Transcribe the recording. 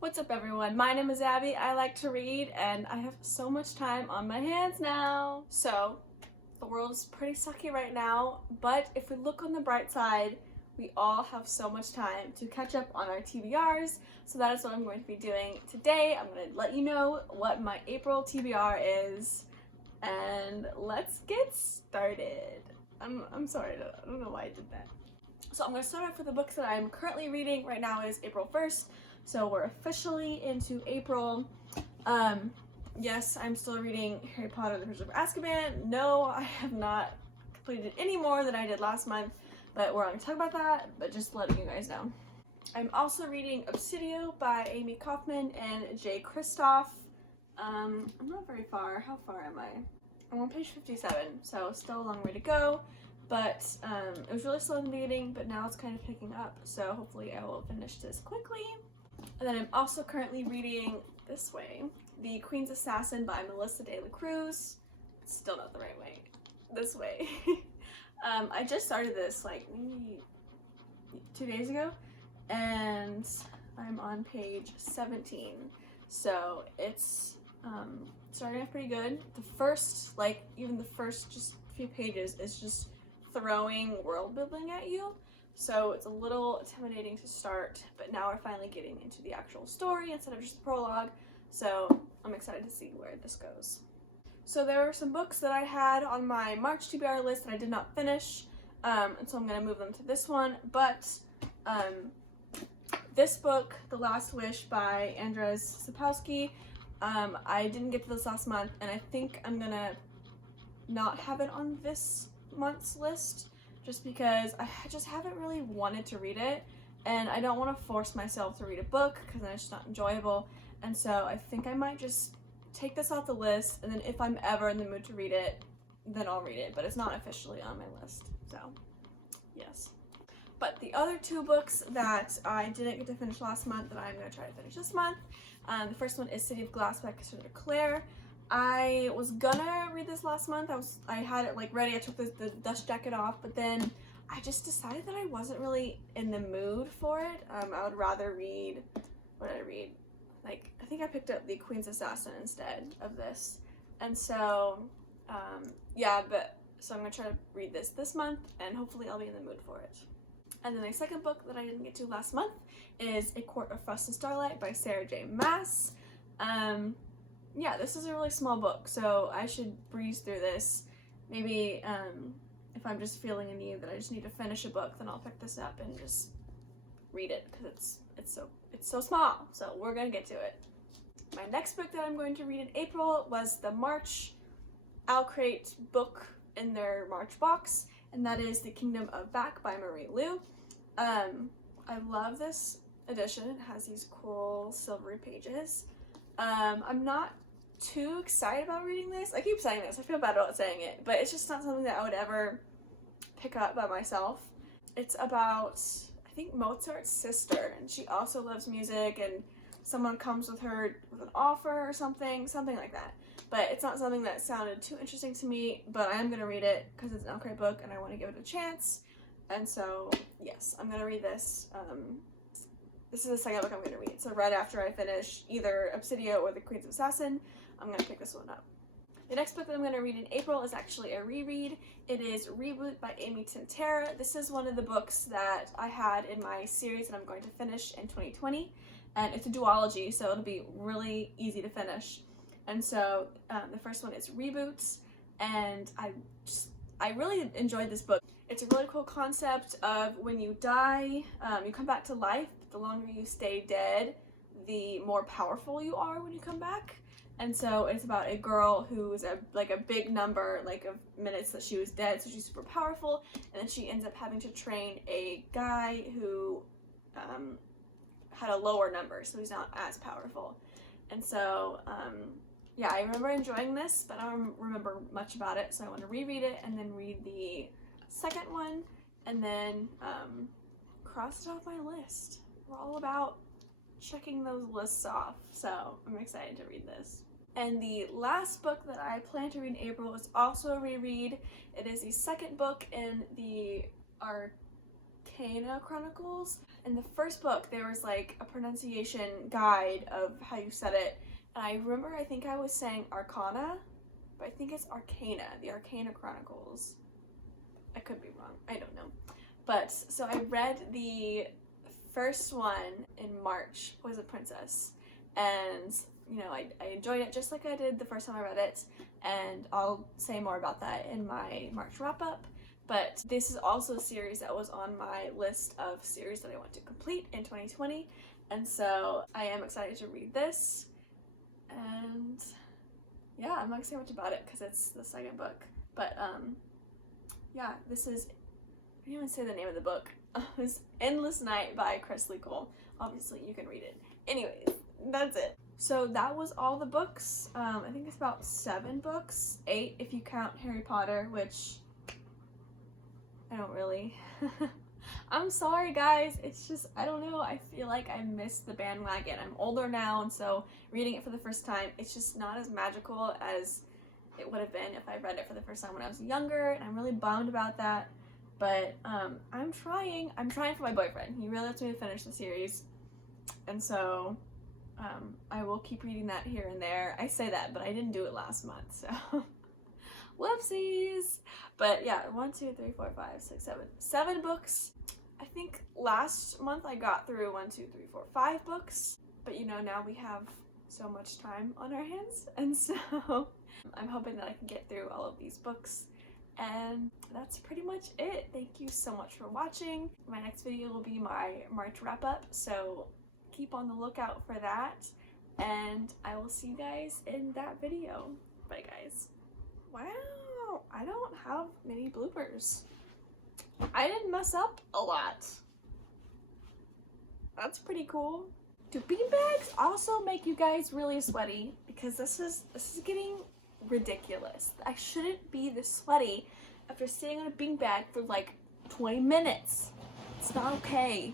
What's up everyone? My name is Abby, I like to read, and I have so much time on my hands now. So, the world is pretty sucky right now, but if we look on the bright side, we all have so much time to catch up on our TBRs, so that is what I'm going to be doing today. I'm going to let you know what my April TBR is, and let's get started. I'm sorry, I don't know why I did that. So I'm going to start off with the books that I'm currently reading. Right now is April 1st, so we're officially into April. Yes, I'm still reading Harry Potter and the Prisoner of Azkaban. No, I have not completed any more than I did last month, but we're not going to talk about that, but just letting you guys know. I'm also reading Obsidio by Amy Kaufman and Jristoff. I'm not very far. How far am I? I'm on page 57, so still a long way to go. But it was really slow in the beginning, but now it's kind of picking up, so hopefully I will finish this quickly. And then I'm also currently reading this way, The Queen's Assassin by Melissa de la Cruz. It's still not the right way. This way. I just started this like maybe 2 days ago, and I'm on page 17. So it's starting off pretty good. The first, even the first just few pages is just throwing world building at you, so it's a little intimidating to start, but now we're finally getting into the actual story instead of just the prologue, so I'm excited to see where this goes. So there were some books that I had on my March TBR list that I did not finish, and so I'm going to move them to this one, but this book, The Last Wish by Andrzej Sapkowski, I didn't get to this last month, and I think I'm going to not have it on this month's list just because I just haven't really wanted to read it, and I don't want to force myself to read a book because then it's just not enjoyable, and so I think I might just take this off the list, and then if I'm ever in the mood to read it, then I'll read it, but it's not officially on my list, so yes. But the other two books that I didn't get to finish last month that I'm going to try to finish this month, the first one is City of Glass by Cassandra Clare. I was gonna read this last month. I had it like ready. I took the dust jacket off, but then I just decided that I wasn't really in the mood for it. I would rather read, what did I read? I think I picked up The Queen's Assassin instead of this. And so, so I'm gonna try to read this month, and hopefully I'll be in the mood for it. And then the second book that I didn't get to last month is A Court of Frost and Starlight by Sarah J. Maas. Yeah, this is a really small book, so I should breeze through this. Maybe if I'm just feeling a need that I just need to finish a book, then I'll pick this up and just read it because it's so small. So we're gonna get to it. My next book that I'm going to read in April was the March Owlcrate book in their March box, and that is The Kingdom of Back by Marie Lu. I love this edition. It has these cool silvery pages. I'm not too excited about reading this. I keep saying this, I feel bad about saying it, but it's just not something that I would ever pick up by myself. It's about, I think, Mozart's sister, and she also loves music, and someone comes with her with an offer or something like that. But it's not something that sounded too interesting to me, but I am going to read it because it's an Owlcrate book and I want to give it a chance. And so, yes, I'm going to read this. This is the second book I'm going to read, so right after I finish either Obsidio or The Queen's Assassin, I'm going to pick this one up. The next book that I'm going to read in April is actually a reread. It is Reboot by Amy Tintera. This is one of the books that I had in my series that I'm going to finish in 2020, and it's a duology, so it'll be really easy to finish. And so the first one is Reboot, and I really enjoyed this book. It's a really cool concept of when you die, you come back to life. The longer you stay dead, the more powerful you are when you come back. And so it's about a girl who's a big number of minutes that she was dead, so she's super powerful, and then she ends up having to train a guy who had a lower number, so he's not as powerful. And so yeah, I remember enjoying this, but I don't remember much about it, so I want to reread it and then read the second one and then cross it off my list. We're all about checking those lists off, so I'm excited to read this. And the last book that I plan to read in April is also a reread. It is the second book in the Arcana Chronicles. in the first book there was like a pronunciation guide of how you said it, and I remember I think I was saying Arcana, but I think it's Arcana, the Arcana Chronicles. I could be wrong, I don't know. But so I read the first one in March, Poison Princess, and you know, I enjoyed it just like I did the first time I read it, and I'll say more about that in my March wrap-up. But this is also a series that was on my list of series that I want to complete in 2020, and so I am excited to read this, and yeah, I'm not gonna say much about it because it's the second book, but yeah, this is, I didn't even say the name of the book. It's Endless Night by Kresley. Obviously you can read it. Anyways, that's it. So that was all the books. I think it's about 7 books, 8 if you count Harry Potter, which I don't really. I'm sorry guys, it's just, I don't know, I feel like I missed the bandwagon. I'm older now, and so reading it for the first time, it's just not as magical as it would have been if I read it for the first time when I was younger, and I'm really bummed about that. But I'm trying for my boyfriend. He really wants me to finish the series, and so I will keep reading that here and there. I say that, but I didn't do it last month, so whoopsies. But yeah, 1, 2, 3, 4, 5, 6, 7 books. I think last month I got through 1, 2, 3, 4, 5 books, but you know, now we have so much time on our hands, and so I'm hoping that I can get through all of these books. And that's pretty much it. Thank you so much for watching. My next video will be my March wrap-up, so keep on the lookout for that, and I will see you guys in that video. Bye guys. Wow, I don't have many bloopers. I didn't mess up a lot. That's pretty cool. Do beanbags also make you guys really sweaty? Because this is getting ridiculous. I shouldn't be this sweaty after sitting on a beanbag for like 20 minutes. It's not okay.